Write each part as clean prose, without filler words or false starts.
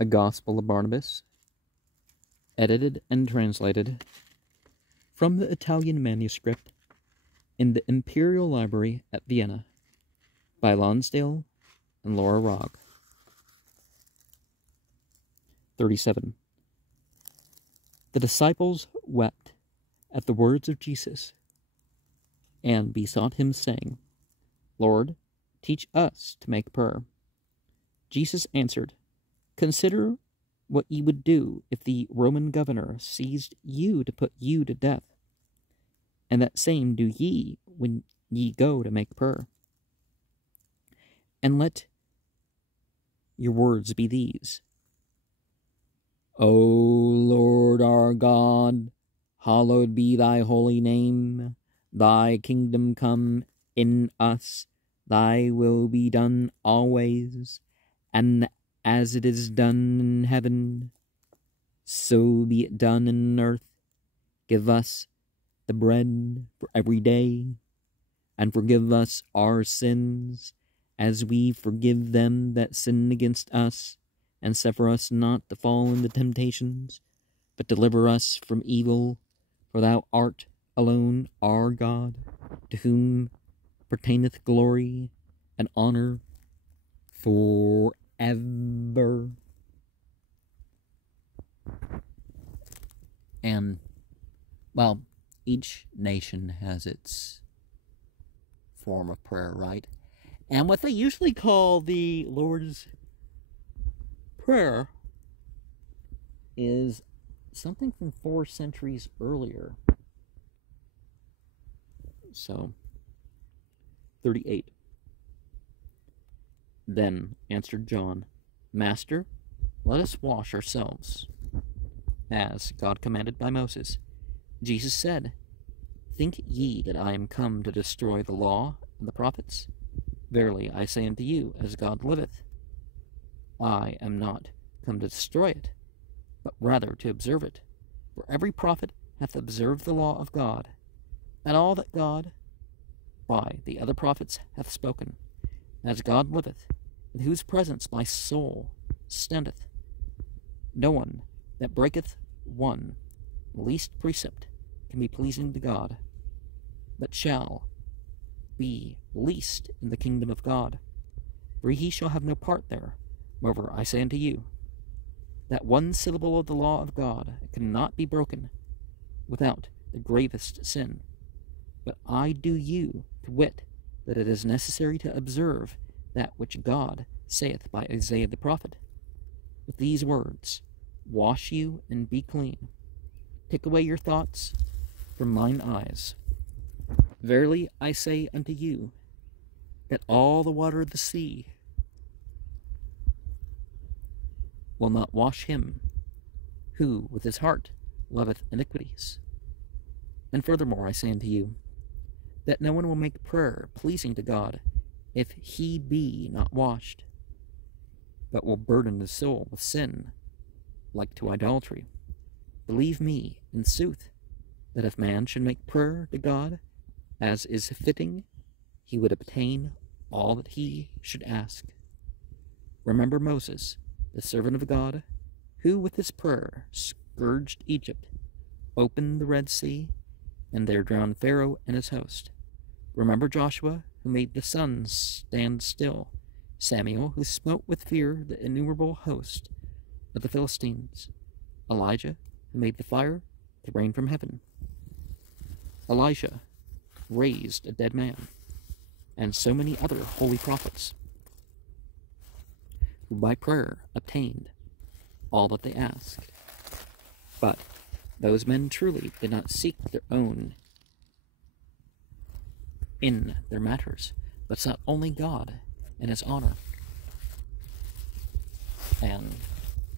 A Gospel of Barnabas, edited and translated from the Italian manuscript in the Imperial Library at Vienna by Lonsdale and Laura Ragg. 37. The disciples wept at the words of Jesus and besought him, saying, Lord, teach us to make prayer. Jesus answered, Consider what ye would do if the Roman governor seized you to put you to death. And that same do ye when ye go to make prayer. And let your words be these. O Lord our God, hallowed be thy holy name. Thy kingdom come in us. Thy will be done always. And as it is done in heaven, so be it done in earth. Give us the bread for every day, and forgive us our sins, as we forgive them that sin against us. And suffer us not to fall into temptations, but deliver us from evil. For thou art alone our God, to whom pertaineth glory and honor forever. And, well, each nation has its form of prayer, right? And what they usually call the Lord's Prayer is something from 4 centuries earlier. So, 38. Then answered John, Master, let us wash ourselves, as God commanded by Moses. Jesus said, Think ye that I am come to destroy the law and the prophets? Verily I say unto you, as God liveth, I am not come to destroy it, but rather to observe it. For every prophet hath observed the law of God, and all that God by the other prophets hath spoken. As God liveth, in whose presence my soul standeth, no one that breaketh one least precept can be pleasing to God, but shall be least in the kingdom of God, for he shall have no part there. Moreover, I say unto you, that one syllable of the law of God cannot be broken without the gravest sin. But I do you to wit that it is necessary to observe that which God saith by Isaiah the prophet, with these words, Wash you and be clean. Take away your thoughts from mine eyes. Verily I say unto you, that all the water of the sea will not wash him who with his heart loveth iniquities. And furthermore I say unto you, that no one will make prayer pleasing to God if he be not washed, but will burden his soul with sin, like to idolatry. Believe me, in sooth, that if man should make prayer to God as is fitting, he would obtain all that he should ask. Remember Moses, the servant of God, who with his prayer scourged Egypt, opened the Red Sea, and there drowned Pharaoh and his host. Remember Joshua, who made the sun stand still, Samuel, who smote with fear the innumerable host of the Philistines, Elijah, who made the fire to rain from heaven, Elisha raised a dead man, and so many other holy prophets, who by prayer obtained all that they asked. But those men truly did not seek their own in their matters, but sought only God and his honor. And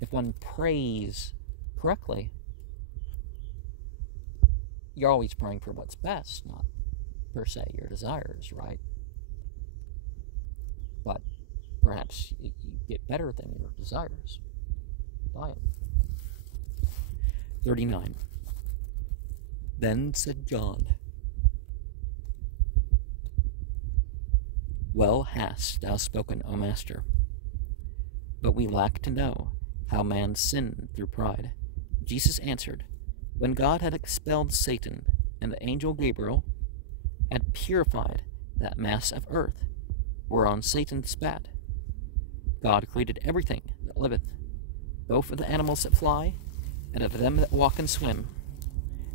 if one prays correctly, you're always praying for what's best, not per se your desires, right? But perhaps you get better than your desires by it. 39. Then said John, Well hast thou spoken, O Master. But we lack to know how man sinned through pride. Jesus answered, when God had expelled Satan, and the angel Gabriel had purified that mass of earth whereon Satan spat, God created everything that liveth, both of the animals that fly, and of them that walk and swim.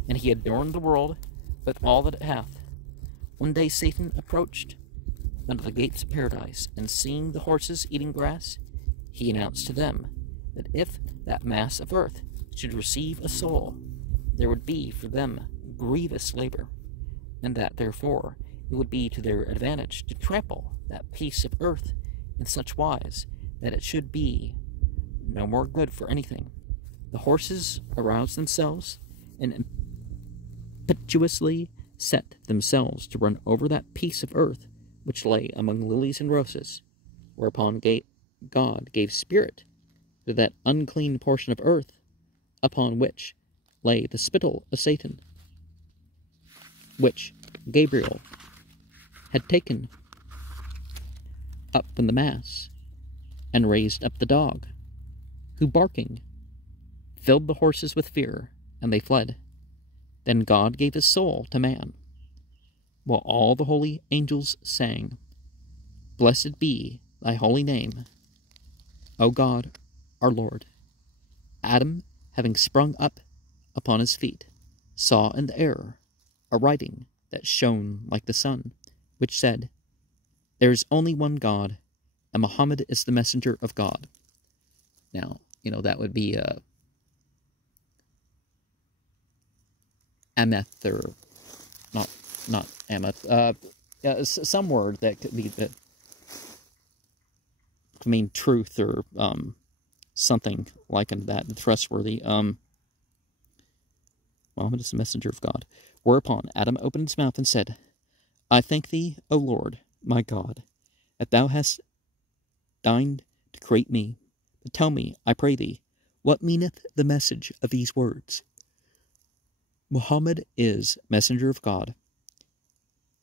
And he adorned the world with all that it hath. One day Satan approached unto the gates of paradise, and seeing the horses eating grass, he announced to them that if that mass of earth should receive a soul, there would be for them grievous labor, and that therefore it would be to their advantage to trample that piece of earth in such wise that it should be no more good for anything. The horses aroused themselves, and impetuously set themselves to run over that piece of earth which lay among lilies and roses, whereupon God gave spirit to that unclean portion of earth, upon which lay the spittle of Satan, which Gabriel had taken up from the mass, and raised up the dog, who, barking, filled the horses with fear, and they fled. Then God gave his soul to man, while all the holy angels sang, Blessed be thy holy name, O God, our Lord. Adam, having sprung up upon his feet, saw in the air a writing that shone like the sun, which said, There is only one God, and Muhammad is the messenger of God. Now, that would be ameth, or not ameth, some word that could be that could mean truth, or something like that, trustworthy. Muhammad is the messenger of God. Whereupon Adam opened his mouth and said, I thank thee, O Lord, my God, that thou hast deigned to create me. But tell me, I pray thee, what meaneth the message of these words? Muhammad is messenger of God.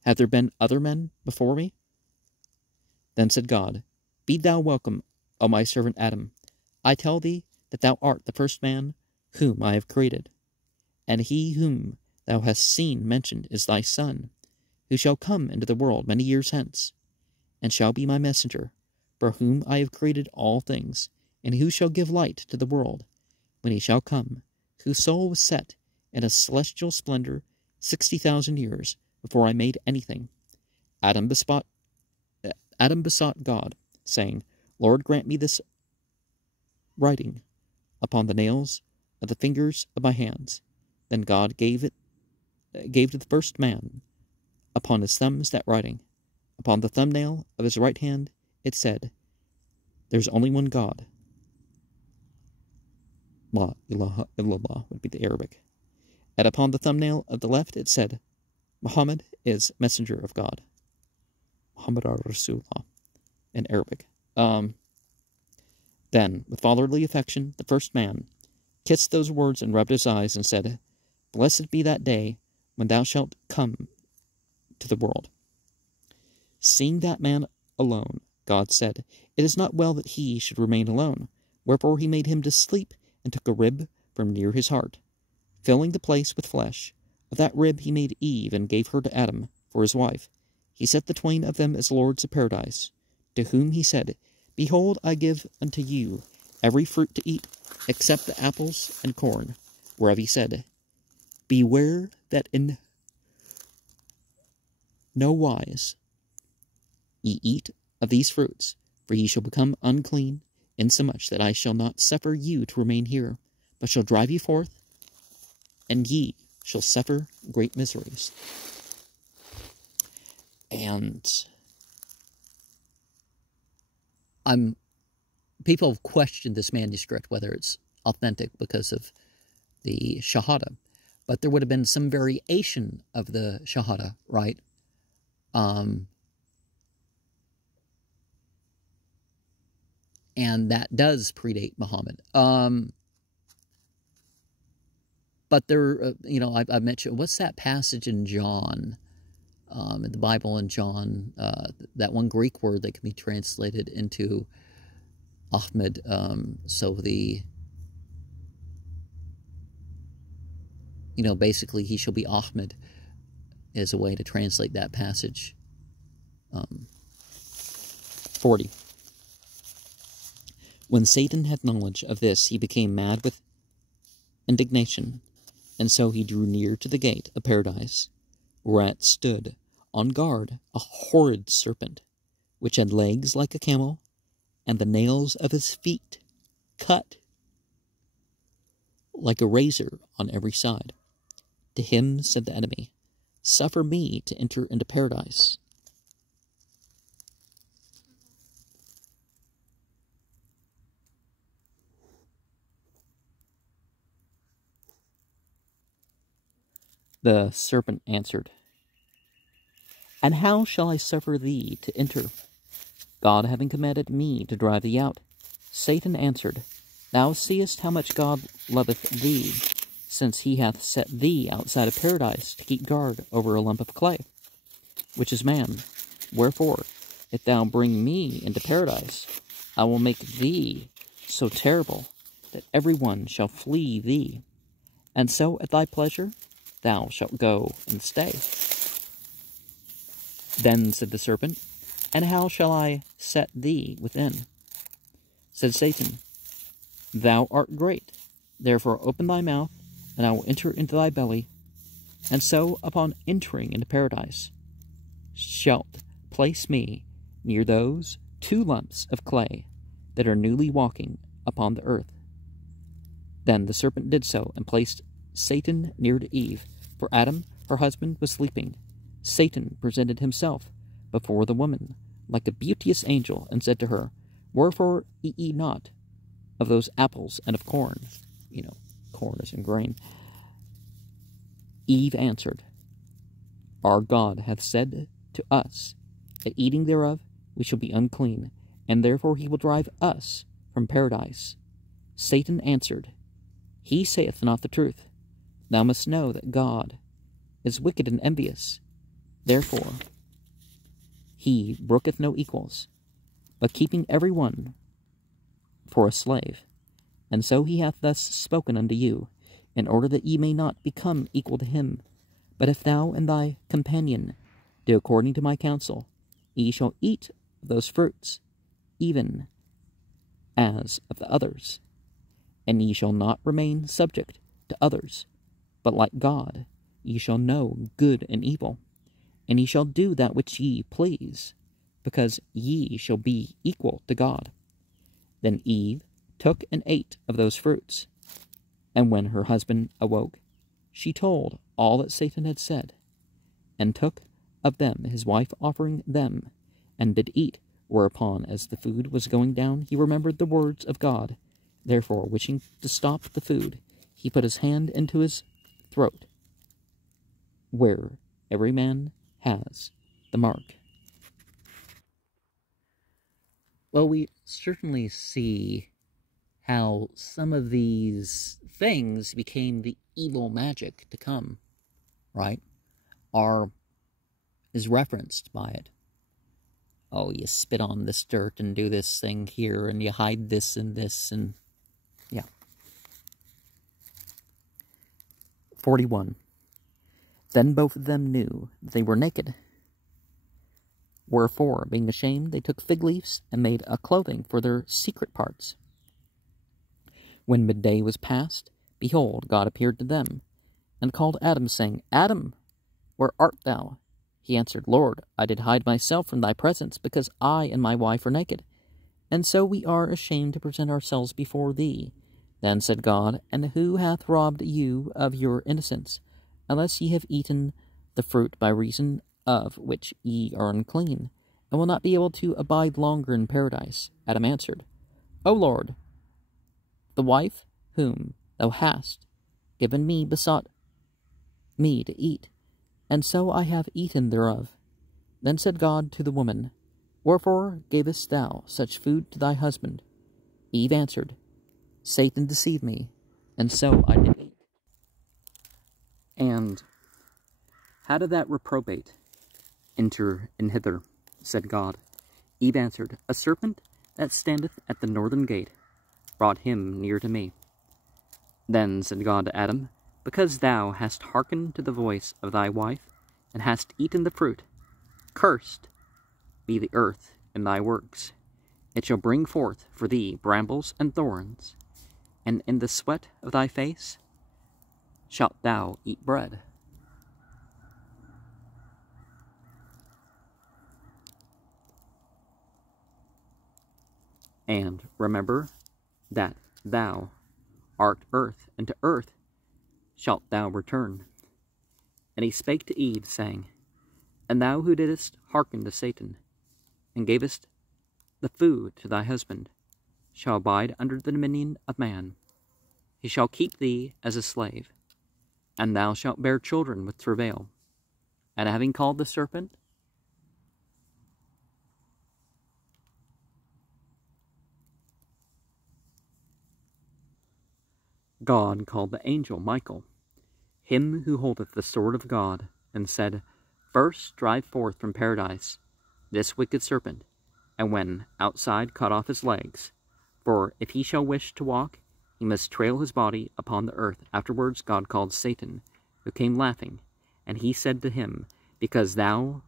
Have there been other men before me? Then said God, Be thou welcome, O my servant Adam. I tell thee that thou art the first man whom I have created, and he whom thou hast seen mentioned is thy son, who shall come into the world many years hence, and shall be my messenger, for whom I have created all things, and who shall give light to the world when he shall come, whose soul was set in a celestial splendor 60,000 years before I made anything. Adam besought God, saying, Lord, grant me this writing upon the nails of the fingers of my hands. Then God gave to the first man upon his thumbs that writing. Upon the thumbnail of his right hand it said, There's only one God. La ilaha illallah would be the Arabic. And upon the thumbnail of the left it said, Muhammad is messenger of God. Muhammad ar-Rasulullah in Arabic. Then, with fatherly affection, the first man kissed those words and rubbed his eyes and said, Blessed be that day when thou shalt come to the world. Seeing that man alone, God said, It is not well that he should remain alone. Wherefore he made him to sleep, and took a rib from near his heart, filling the place with flesh. Of that rib he made Eve, and gave her to Adam for his wife. He set the twain of them as lords of paradise, to whom he said, Behold, I give unto you every fruit to eat, except the apples and corn. Whereof he said, Beware that in no wise ye eat of these fruits, for ye shall become unclean, insomuch that I shall not suffer you to remain here, but shall drive you forth, and ye shall suffer great miseries. And people have questioned this manuscript, whether it's authentic because of the Shahada, but there would have been some variation of the Shahada, right? And that does predate Muhammad. But there, I mentioned, what's that passage in John, in the Bible in John, that one Greek word that can be translated into Ahmed, so the, basically he shall be Ahmed is a way to translate that passage. 40. When Satan had knowledge of this, he became mad with indignation, and so he drew near to the gate of paradise, whereat stood on guard a horrid serpent, which had legs like a camel, and the nails of his feet cut like a razor on every side. To him said the enemy, Suffer me to enter into paradise. The serpent answered, And how shall I suffer thee to enter, God having commanded me to drive thee out? Satan answered, Thou seest how much God loveth thee, since he hath set thee outside of paradise to keep guard over a lump of clay, which is man. Wherefore, if thou bring me into paradise, I will make thee so terrible that every one shall flee thee. And so at thy pleasure thou shalt go and stay. Then said the serpent, And how shall I set thee within? Said Satan, Thou art great, therefore open thy mouth, and I will enter into thy belly. And so upon entering into paradise shalt place me near those 2 lumps of clay that are newly walking upon the earth. Then the serpent did so, and placed Satan near to Eve, for Adam, her husband, was sleeping. Satan presented himself before the woman like a beauteous angel, and said to her, Wherefore eat ye not of those apples and of corn? Corn is in grain. Eve answered, Our God hath said to us, that eating thereof we shall be unclean, and therefore he will drive us from paradise. Satan answered, He saith not the truth. Thou must know that God is wicked and envious. Therefore he brooketh no equals, but keeping every one for a slave. And so he hath thus spoken unto you, in order that ye may not become equal to him. But if thou and thy companion do according to my counsel, ye shall eat of those fruits, even as of the others. And ye shall not remain subject to others, but like God ye shall know good and evil. And ye shall do that which ye please, because ye shall be equal to God. Then Eve took and ate of those fruits. And when her husband awoke, she told all that Satan had said, and took of them his wife offering them, and did eat. Whereupon, as the food was going down, he remembered the words of God. Therefore, wishing to stop the food, he put his hand into his throat, where every man has the mark. Well, we certainly see how some of these things became the evil magic to come, right? Is referenced by it. Oh, you spit on this dirt and do this thing here, and you hide this and this, and yeah. 41. Then both of them knew that they were naked. Wherefore, being ashamed, they took fig leaves and made a clothing for their secret parts. When midday was past, behold, God appeared to them, and called Adam, saying, Adam, where art thou? He answered, Lord, I did hide myself from thy presence, because I and my wife are naked, and so we are ashamed to present ourselves before thee. Then said God, And who hath robbed you of your innocence, unless ye have eaten the fruit by reason of which ye are unclean, and will not be able to abide longer in paradise? Adam answered, O Lord, the wife whom thou hast given me besought me to eat, and so I have eaten thereof. Then said God to the woman, Wherefore gavest thou such food to thy husband? Eve answered, Satan deceived me, and so I did eat. And how did that reprobate enter in hither? Said God. Eve answered, A serpent that standeth at the northern gate brought him near to me. Then said God to Adam, Because thou hast hearkened to the voice of thy wife, and hast eaten the fruit, cursed be the earth in thy works. It shall bring forth for thee brambles and thorns, and in the sweat of thy face shalt thou eat bread. And remember that thou art earth, and to earth shalt thou return. And he spake to Eve, saying, And thou who didst hearken to Satan, and gavest the food to thy husband, shall abide under the dominion of man. He shall keep thee as a slave, and thou shalt bear children with travail. And having called the serpent, God called the angel Michael, him who holdeth the sword of God, and said, First drive forth from paradise this wicked serpent, and when outside cut off his legs. For if he shall wish to walk, he must trail his body upon the earth. Afterwards God called Satan, who came laughing, and he said to him, Because thou,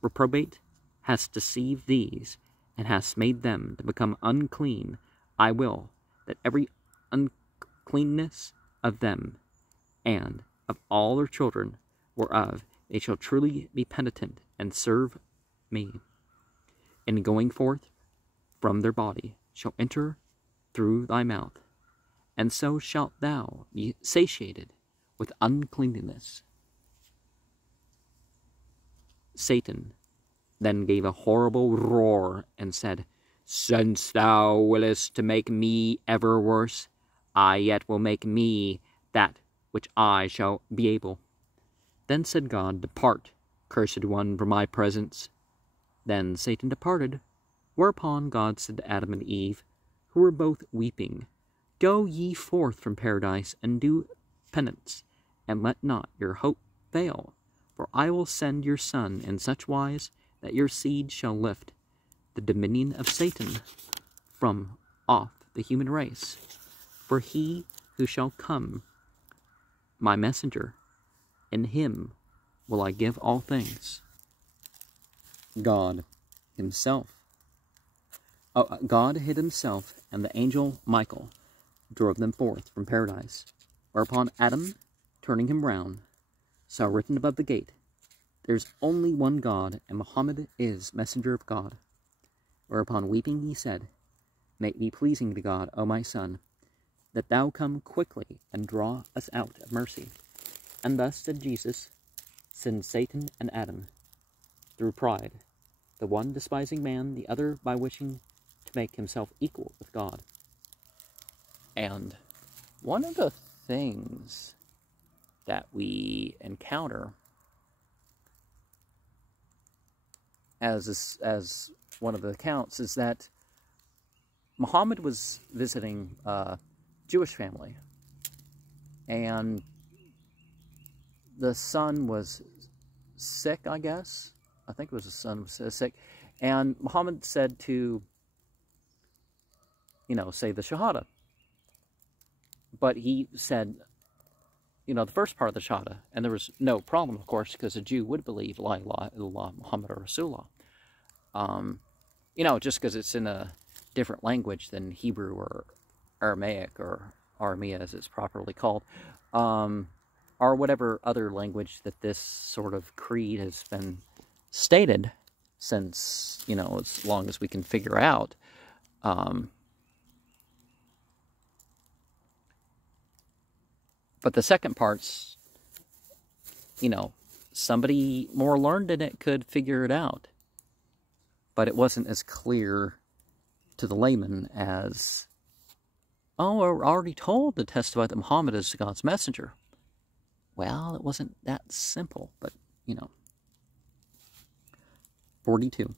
reprobate, hast deceived these, and hast made them to become unclean, I will that every uncleanness of them and of all their children whereof they shall truly be penitent and serve me, in going forth from their body shall enter through thy mouth, and so shalt thou be satiated with uncleanness. Satan then gave a horrible roar, and said, Since thou willest to make me ever worse, I yet will make me that which I shall be able. Then said God, Depart, cursed one, from my presence. Then Satan departed, whereupon God said to Adam and Eve, who were both weeping, Go ye forth from paradise, and do penance, and let not your hope fail. For I will send your Son in such wise that your seed shall lift the dominion of Satan from off the human race. For he who shall come, my messenger, in him will I give all things. God hid himself, and the angel Michael drove them forth from paradise. Whereupon Adam, turning him round, saw written above the gate, There's only one God, and Muhammad is messenger of God. Whereupon weeping he said, Make me pleasing to God, O my son, that thou come quickly and draw us out of mercy. And thus did Jesus send Satan and Adam through pride, the one despising man, the other by wishing to make himself equal with God. And one of the things that we encounter as one of the accounts is that Muhammad was visiting a Jewish family, and the son was sick, I guess. I think it was the son was sick. And Muhammad said to, say the Shahada. But he said, the first part of the Shahada. And there was no problem, of course, because a Jew would believe La ilaha illallah Muhammad Rasulullah. Just because it's in a different language than Hebrew or Aramaic or Aramea, as it's properly called. Or whatever other language that this sort of creed has been stated since, as long as we can figure out. But the second part's, somebody more learned in it could figure it out. But it wasn't as clear to the layman as, we're already told to testify that Muhammad is God's messenger. Well, it wasn't that simple, but, 42.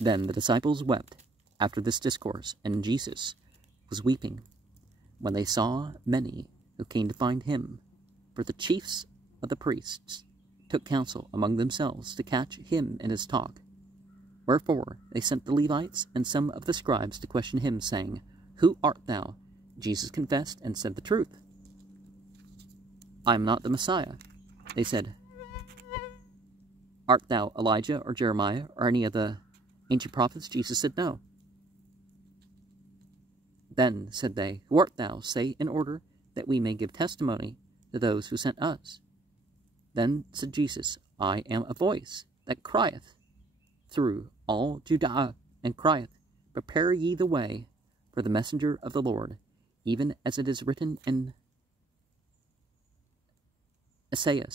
Then the disciples wept after this discourse, and Jesus was weeping, when they saw many who came to find him. For the chiefs of the priests took counsel among themselves to catch him in his talk. Wherefore they sent the Levites and some of the scribes to question him, saying, Who art thou? Jesus confessed and said the truth. I am not the Messiah. They said, Art thou Elijah or Jeremiah or any of the ancient prophets? Jesus said, No. Then said they, Who art thou? Say in order that we may give testimony to those who sent us. Then said Jesus, I am a voice that crieth through all Judea, and crieth, Prepare ye the way for the messenger of the Lord, even as it is written in Isaiah,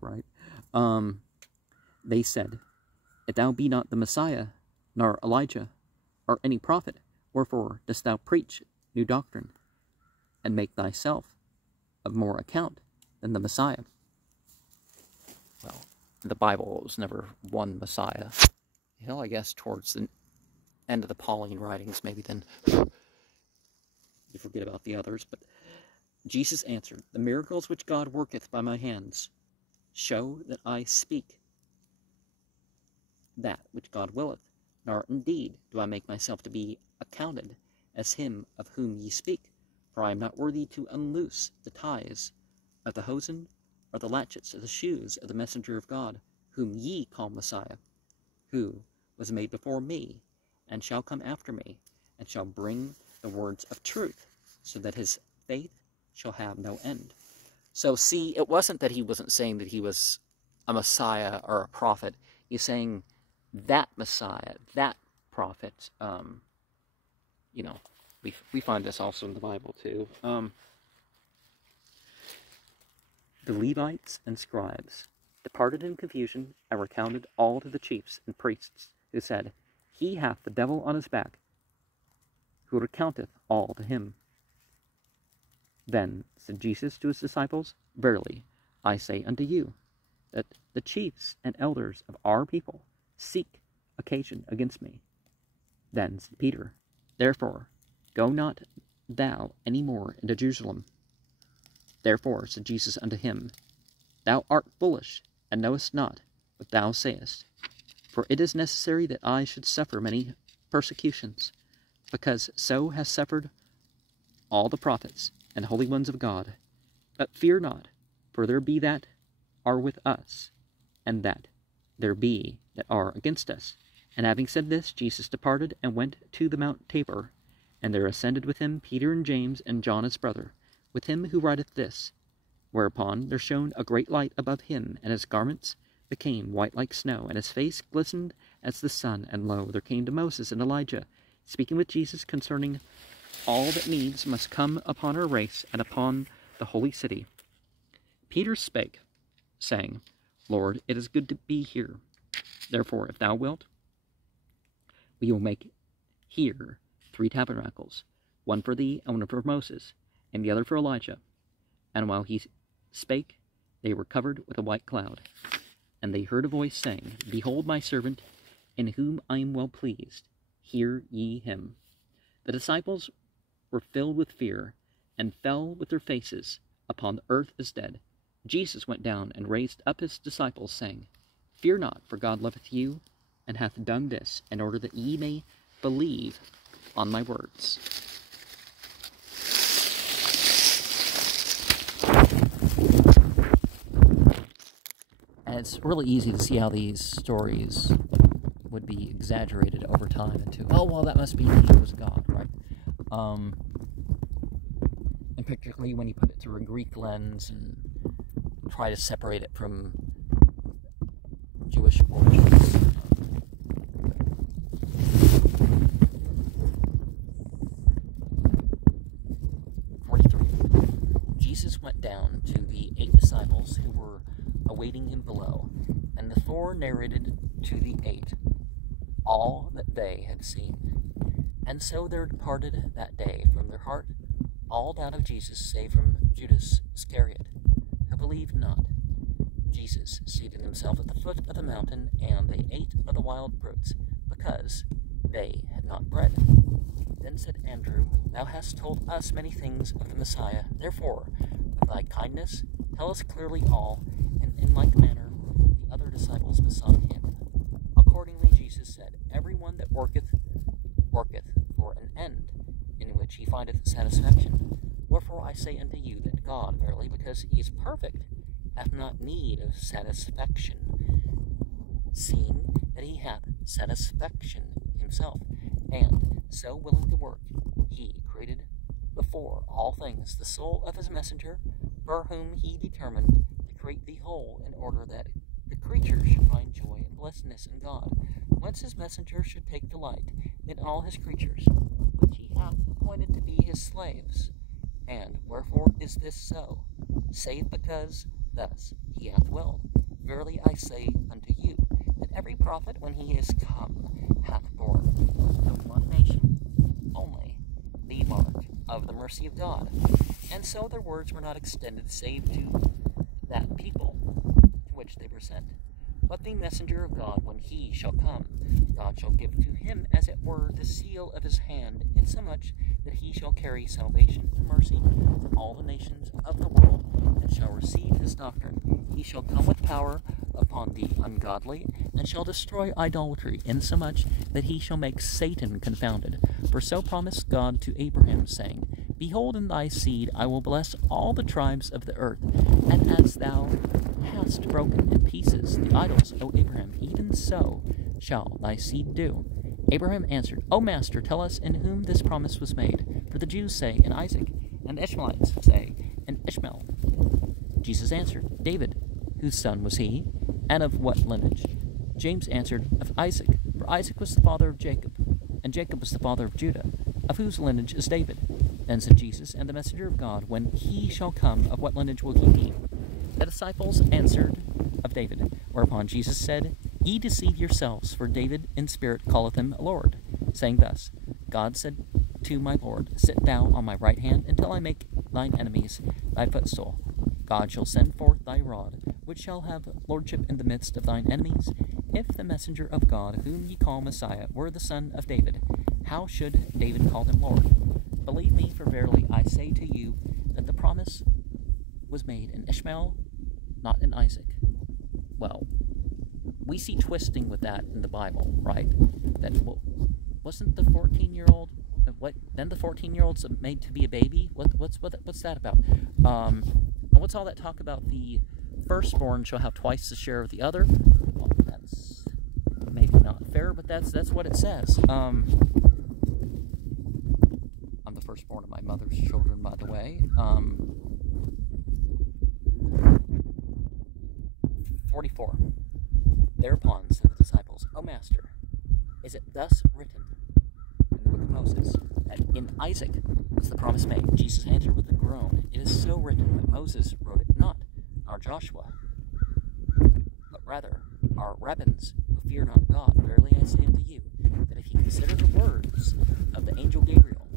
right? They said, If thou be not the Messiah, nor Elijah, or any prophet, wherefore dost thou preach new doctrine, and make thyself of more account than the Messiah? Well, in the Bible, it was never one Messiah. I guess towards the end of the Pauline writings, maybe then you forget about the others. But Jesus answered, The miracles which God worketh by my hands show that I speak that which God willeth, nor indeed do I make myself to be accounted as him of whom ye speak, for I am not worthy to unloose the ties of the hosen, or the latchets of the shoes of the messenger of God, whom ye call Messiah, who was made before me, and shall come after me, and shall bring the words of truth, so that his faith shall have no end. So see, it wasn't that he wasn't saying that he was a Messiah or a prophet. He's saying that Messiah, that prophet, we find this also in the Bible too. The Levites and scribes departed in confusion, and recounted all to the chiefs and priests, who said, He hath the devil on his back, who recounteth all to him. Then said Jesus to his disciples, Verily I say unto you, that the chiefs and elders of our people seek occasion against me. Then said Peter, Therefore go not thou any more into Jerusalem. Therefore said Jesus unto him, Thou art foolish, and knowest not what thou sayest. For it is necessary that I should suffer many persecutions, because so hath suffered all the prophets and holy ones of God. But fear not, for there be that are with us, and that there be that are against us. And having said this, Jesus departed, and went to the Mount Tabor, and there ascended with him Peter and James and John his brother, with him who writeth this. Whereupon there shone a great light above him, and his garments became white like snow, and his face glistened as the sun. And lo, there came to Moses and Elijah, speaking with Jesus concerning all that needs must come upon our race and upon the holy city. Peter spake, saying, Lord, it is good to be here. Therefore, if thou wilt, we will make here 3 tabernacles, one for thee, and one for Moses, and the other for Elijah. And while he spake, they were covered with a white cloud. And they heard a voice saying, Behold my servant, in whom I am well pleased. Hear ye him. The disciples were filled with fear, and fell with their faces upon the earth as dead. Jesus went down and raised up his disciples, saying, Fear not, for God loveth you, and hath done this, in order that ye may believe on my words. And it's really easy to see how these stories would be exaggerated over time into, oh, well, that must be he was God, right? And particularly when you put it through a Greek lens and try to separate it from Jewish origins. 43. Jesus went down to the 8 disciples who were awaiting him below, and the 4 narrated to the 8 all that they had seen. And so there departed that day from their heart all doubt of Jesus, save from Judas Iscariot, who believed not. Jesus seated himself at the foot of the mountain, and they ate of the wild fruits, because they had not bread. Then said Andrew, Thou hast told us many things of the Messiah. Therefore, of thy kindness, tell us clearly all, and in like manner other disciples besought him. Accordingly Jesus said, Everyone that worketh, worketh for an end, in which he findeth satisfaction. Wherefore I say unto you that God, verily, because he is perfect, hath not need of satisfaction, seeing that he hath satisfaction himself, and so willing to work, he created before all things the soul of his messenger, for whom he determined to create the whole, in order that the creature should find joy and blessedness in God, whence his messenger should take delight in all his creatures, which he hath appointed to be his slaves. And wherefore is this so? Save because thus he hath willed. Verily I say unto you, that every prophet, when he is come, hath borne of one nation only the mark of the mercy of God. And so their words were not extended save to that people to which they were sent. But the messenger of God, when he shall come, God shall give to him, as it were, the seal of his hand, insomuch that he shall carry salvation and mercy to all the nations of the world, and shall receive his doctrine. He shall come with power upon the ungodly, and shall destroy idolatry, insomuch that he shall make Satan confounded. For so promised God to Abraham, saying, Behold, in thy seed I will bless all the tribes of the earth, and as thou hast broken in pieces the idols, O Abraham, even so shall thy seed do. Abraham answered, O master, tell us in whom this promise was made. For the Jews say, in Isaac, and the Ishmaelites say, in Ishmael. Jesus answered, David, whose son was he, and of what lineage? James answered, of Isaac, for Isaac was the father of Jacob, and Jacob was the father of Judah, of whose lineage is David. Then said Jesus, and the messenger of God, when he shall come, of what lineage will he be? The disciples answered, of David. Whereupon Jesus said, Ye deceive yourselves, for David in spirit calleth him Lord, saying thus, God said to my Lord, Sit thou on my right hand, until I make thine enemies thy footstool. God shall send forth thy rod, which shall have lordship in the midst of thine enemies. If the messenger of God, whom ye call Messiah, were the son of David, how should David call him Lord? Believe me, for verily I say to you, that the promise was made in Ishmael, not in Isaac. Well, we see twisting with that in the Bible, right? That wasn't the 14-year-old. Then the 14-year-old's made to be a baby. What's that about? And what's all that talk about? The firstborn shall have twice the share of the other. Well, that's maybe not fair, but that's what it says. I'm the firstborn of my mother's children, by the way. 44. Thereupon said the disciples, O Master, is it thus written in the book of Moses, that in Isaac was the promise made? Jesus answered with a groan, It is so written, but Moses wrote it not, nor Joshua, but rather our rabbins who fear not God. Verily I say unto you, that if ye consider the words of the angel Gabriel,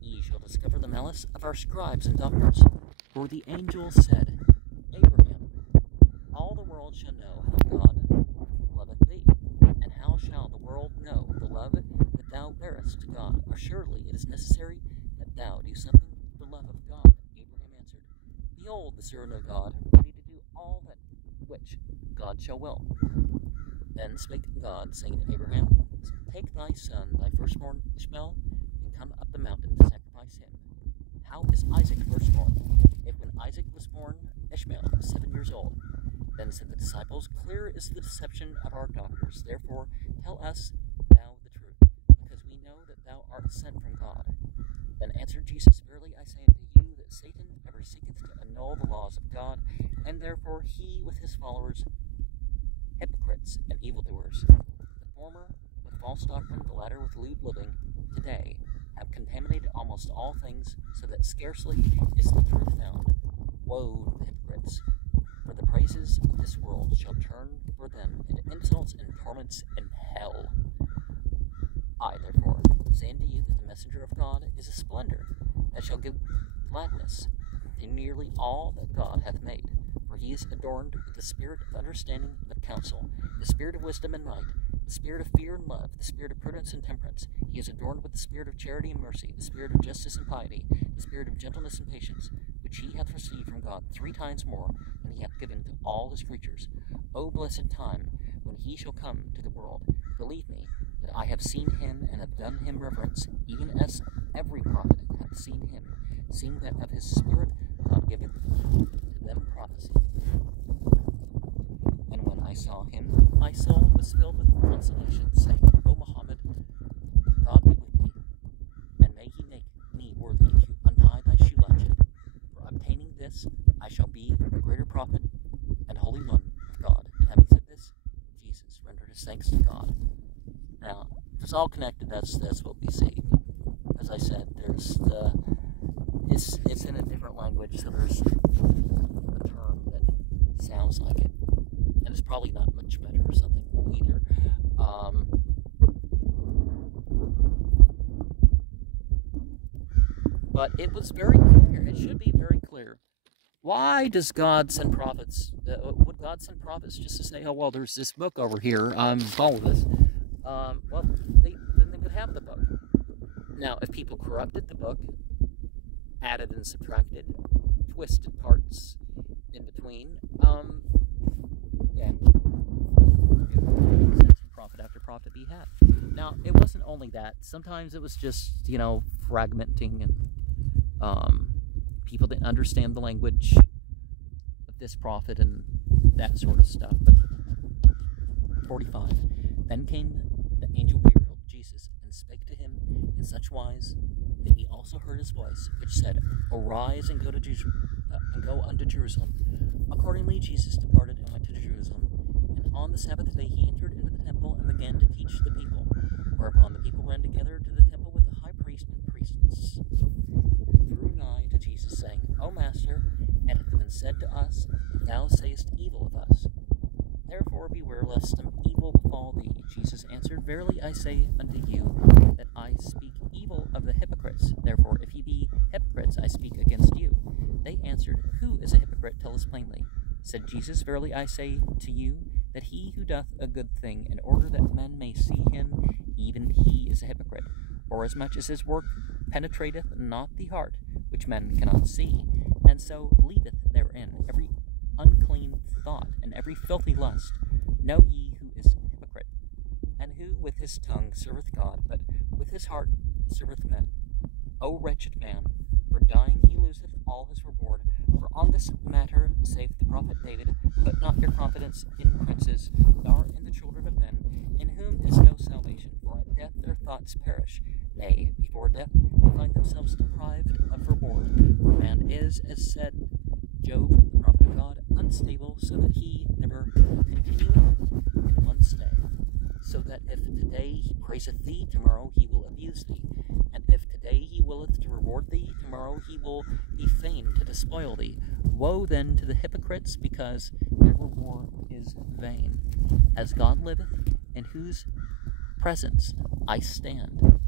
ye shall discover the malice of our scribes and doctors. For the angel said, Abraham, all the world shall know how God loveth thee, and how shall the world know the love that thou bearest to God? Or surely it is necessary that thou do something for the love of God. Abraham answered, Behold, the servant of God, ready to do all that which God shall will. Then spake God, saying to Abraham, Take thy son, thy firstborn Ishmael, and come up the mountain to sacrifice him. How is Isaac firstborn? If when Isaac was born, Ishmael was 7 years old. Then said the disciples, Clear is the deception of our doctors. Therefore tell us thou the truth, because we know that thou art sent from God. Then answered Jesus, Verily I say unto you, that Satan ever seeketh to annul the laws of God, and therefore he with his followers, hypocrites and evildoers, the former with false doctrine, the latter with lewd living, today have contaminated almost all things, so that scarcely is the truth found. Woe to the hypocrites! For the praises of this world shall turn for them into insults and torments in hell. I, therefore, say unto you that the messenger of God is a splendor that shall give gladness to nearly all that God hath made. For he is adorned with the spirit of understanding and of counsel, the spirit of wisdom and might, the spirit of fear and love, the spirit of prudence and temperance. He is adorned with the spirit of charity and mercy, the spirit of justice and piety, the spirit of gentleness and patience, which he hath received from God 3 times more than he hath given to all his creatures. O blessed time, when he shall come to the world. Believe me, that I have seen him, and have done him reverence, even as every prophet hath seen him, seeing that of his Spirit God giveth to them prophecy. And when I saw him, my soul was filled with consolation, saying, O Muhammad, God be with thee, and may he make me worthy to untie thy shoe latchet. For obtaining this, I shall be a greater prophet and holy one of God. And having said this, Jesus rendered his thanks to God. Now, if it's all connected, that's what we see. As I said, it's in a different language, so there's a term that sounds like it, and it's probably not much better or something either. But it was very clear. It should be very clear. Why does God send prophets? Would God send prophets just to say, oh, well, there's this book over here, follow this? Well, then they would have the book. Now, if people corrupted the book, added and subtracted, twisted parts in between, yeah, prophet after prophet be had. Now, it wasn't only that. Sometimes it was just, fragmenting, and people didn't understand the language of this prophet and that sort of stuff. But 45. Then came the angel Gabriel, Jesus, and spake to him in such wise that he also heard his voice, which said, Arise and go unto Jerusalem. Accordingly, Jesus departed and went to Jerusalem. And on the Sabbath day he entered into the temple and began to teach the people. Whereupon the people ran together to the temple with the high priest and priests, who drew nigh to Jesus, saying, O Master, it hath been said to us, Thou sayest evil of us. Therefore beware lest some evil befall thee. Jesus answered, Verily I say unto you, that I speak evil of the hypocrites. Therefore, if ye be hypocrites, I speak against you. They answered, Who is a hypocrite? Tell us plainly. Said Jesus, Verily I say to you, that he who doth a good thing, in order that men may see him, even he is a hypocrite. Forasmuch as his work penetrateth not the heart, which men cannot see, and so leaveth therein every unclean thought, and every filthy lust. Know ye who is a hypocrite, and who with his tongue serveth God, but with his heart serveth men. O wretched man, for dying he loseth all his reward. For on this matter saith the prophet David, Put not your confidence in princes, nor in the children of men, in whom is no salvation. For at death their thoughts perish. Nay, before death they find themselves deprived of reward. For man is, as said Job, the prophet of God, unstable, so that he never continueth in one stay. So that if today he praiseth thee, tomorrow he will abuse thee. And if today he willeth to reward thee, tomorrow he will be fain to despoil thee. Woe then to the hypocrites, because their reward is vain. As God liveth, in whose presence I stand,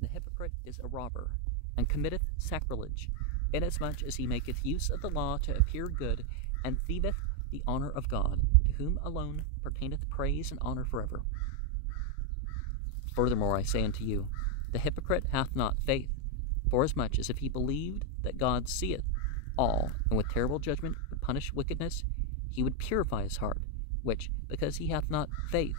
the hypocrite is a robber, and committeth sacrilege, inasmuch as he maketh use of the law to appear good, and thieveth the honor of God, to whom alone pertaineth praise and honor forever. Furthermore I say unto you, the hypocrite hath not faith, forasmuch as if he believed that God seeth all, and with terrible judgment would punish wickedness, he would purify his heart, which, because he hath not faith,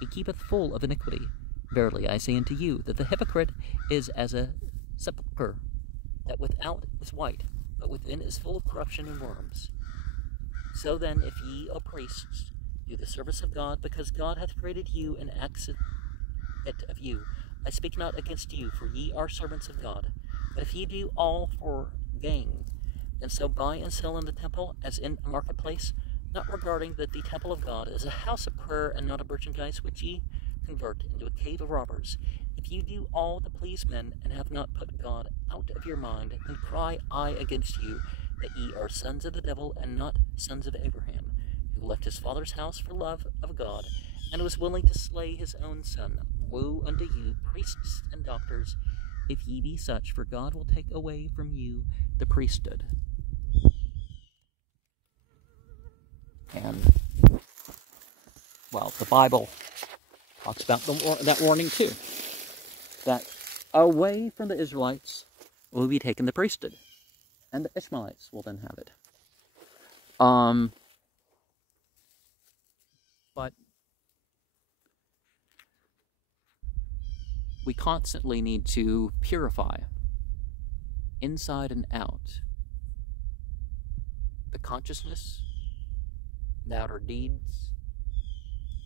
he keepeth full of iniquity. Verily I say unto you, that the hypocrite is as a sepulchre, that without is white, but within is full of corruption and worms. So then, if ye, O priests, do the service of God, because God hath created you and asketh it of you, I speak not against you, for ye are servants of God. But if ye do all for gain, and so buy and sell in the temple as in a marketplace, not regarding that the temple of God is a house of prayer and not a merchandise, which ye convert into a cave of robbers. If you do all to please men, and have not put God out of your mind, then cry I against you, that ye are sons of the devil, and not sons of Abraham, who left his father's house for love of God, and was willing to slay his own son. Woe unto you, priests and doctors, if ye be such, for God will take away from you the priesthood. And, well, the Bible talks about that warning too, that away from the Israelites will be taken the priesthood. and the Ishmaelites will then have it. But we constantly need to purify, inside and out, the consciousness that our deeds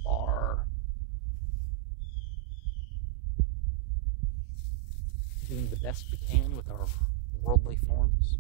are doing the best we can with our worldly forms,